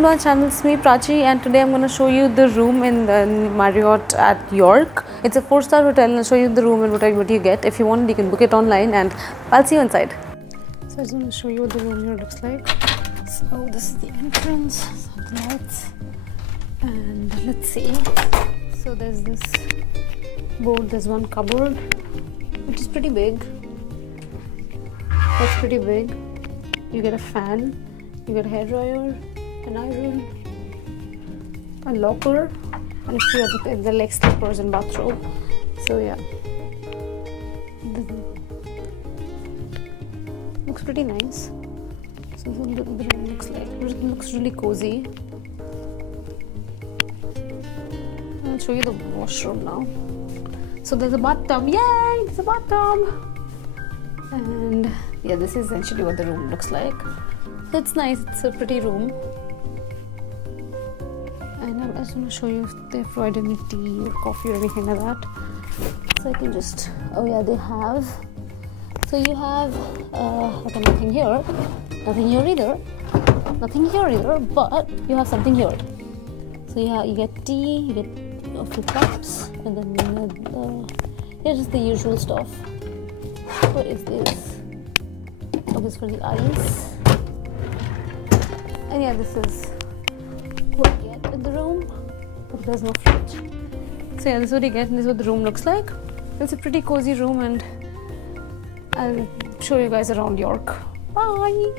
welcome to my channel. It's me Prachi, and today I'm going to show you the room in the Marriott at York. It's a 4-star hotel, and I'll show you the room and what you get. If you want, you can book it online, and I'll see you inside. So I just want to show you what the room here looks like. So this is the entrance, the lights, and let's see. So there's this board, there's one cupboard which is pretty big. That's pretty big. You get a fan, you get a hairdryer, an iron, a locker, and a few other things, the leg slippers and bathrobe. So yeah, looks pretty nice. So this is what the room looks like. It looks really cozy. I'll show you the washroom now. So there's a bathtub. Yay! There's a bathtub. And yeah, this is essentially what the room looks like. It's nice. It's a pretty room. And I just want to show you if they provide any tea or coffee or anything like that. So I can just, oh yeah, they have. So you have okay, nothing here either, but you have something here. So yeah, you get tea, you get a few cups, and then here's just the usual stuff. What is this? Oh, this is for the ice. And yeah, this is what you get in the room, but there's no fridge. So yeah, this is what you get, and this is what the room looks like. It's a pretty cozy room, and I'll show you guys around York. Bye!